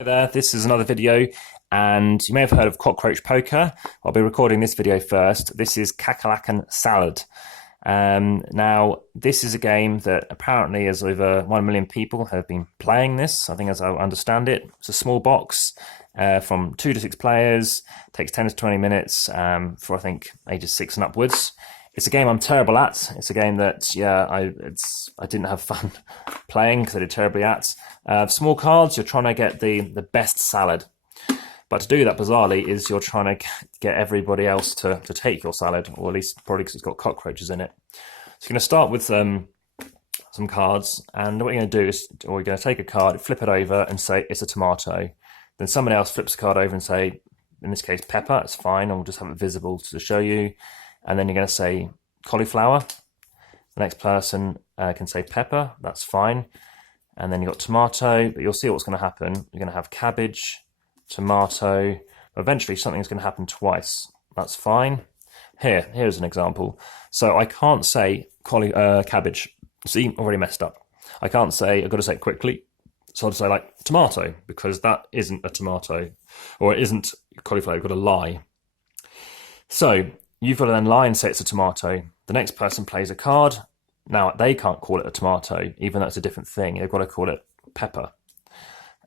Hi there, this is another video, and you may have heard of Cockroach Poker. I'll be recording this video first. This is Cockroach Salad. Now, this is a game that apparently is over 1 million people have been playing this, I think, as I understand it. It's a small box from 2 to 6 players, takes 10 to 20 minutes for, I think, ages 6 and upwards. It's a game I'm terrible at. It's a game that, I didn't have fun playing because I did terribly at. Small cards, you're trying to get the best salad. But to do that, bizarrely, is you're trying to get everybody else to take your salad, or at least probably because it's got cockroaches in it. So you're going to start with some cards, and what you're going to do is, or you're going to take a card, flip it over, and say it's a tomato. Then somebody else flips the card over and say, in this case, pepper. It's fine, and we'll just have it visible to show you. And then you're going to say cauliflower. The next person can say pepper. That's fine. And then you've got tomato, but you'll see what's going to happen. You're going to have cabbage, tomato. Eventually, something's going to happen twice. That's fine. Here's an example. So I can't say cabbage. See, already messed up. I can't say, I've got to say it quickly. So I'll say like tomato, because that isn't a tomato, or it isn't cauliflower. You've got to lie. So you've got to then lie and say it's a tomato. The next person plays a card. Now, they can't call it a tomato, even though it's a different thing. They've got to call it pepper.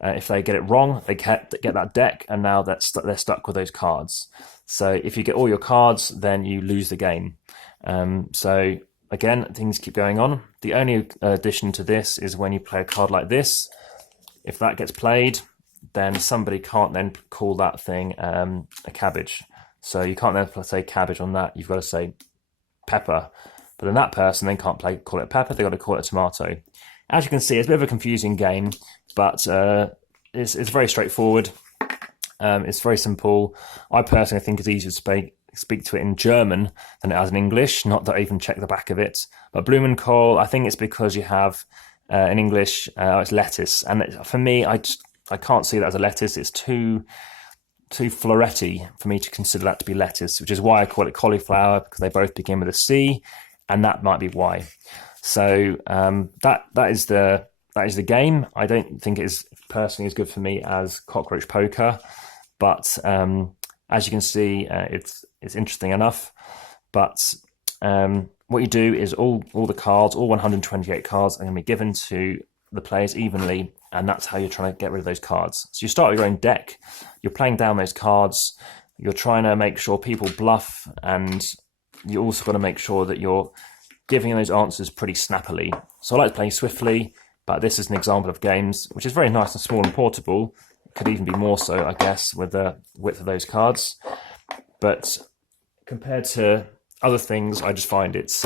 If they get it wrong, they get that deck, and now they're stuck with those cards. So if you get all your cards, then you lose the game. So again, things keep going on. The only addition to this is when you play a card like this, if that gets played, then somebody can't then call that thing a cabbage. So you can't then say cabbage on that. You've got to say pepper. But then that person then can't call it pepper. They've got to call it a tomato. As you can see, it's a bit of a confusing game, but it's very straightforward. It's very simple. I personally think it's easier to speak to it in German than it is in English. Not that I even check the back of it. But Blumenkohl, I think it's because you have in English, it's lettuce. And for me, I can't see that as a lettuce. It's too floretty for me to consider that to be lettuce, which is why I call it cauliflower, because they both begin with a C, and that might be why. So that is the game. I don't think it is personally as good for me as Cockroach Poker, but as you can see, it's interesting enough. But what you do is all the cards, all 128 cards, are going to be given to the players evenly, and that's how you're trying to get rid of those cards. So you start with your own deck, you're playing down those cards, you're trying to make sure people bluff, and you also got to make sure that you're giving those answers pretty snappily. So I like to play swiftly, but this is an example of games which is very nice and small and portable. It could even be more so, I guess, with the width of those cards. But compared to other things, I just find it's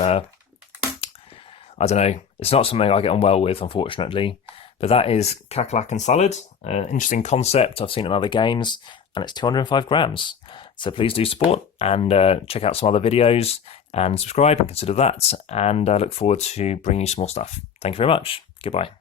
I don't know, it's not something I get on well with, unfortunately. But that is Cockroach Salad. Interesting concept. I've seen it in other games, and it's 205 grams. So please do support and check out some other videos and subscribe and consider that. And I look forward to bringing you some more stuff. Thank you very much. Goodbye.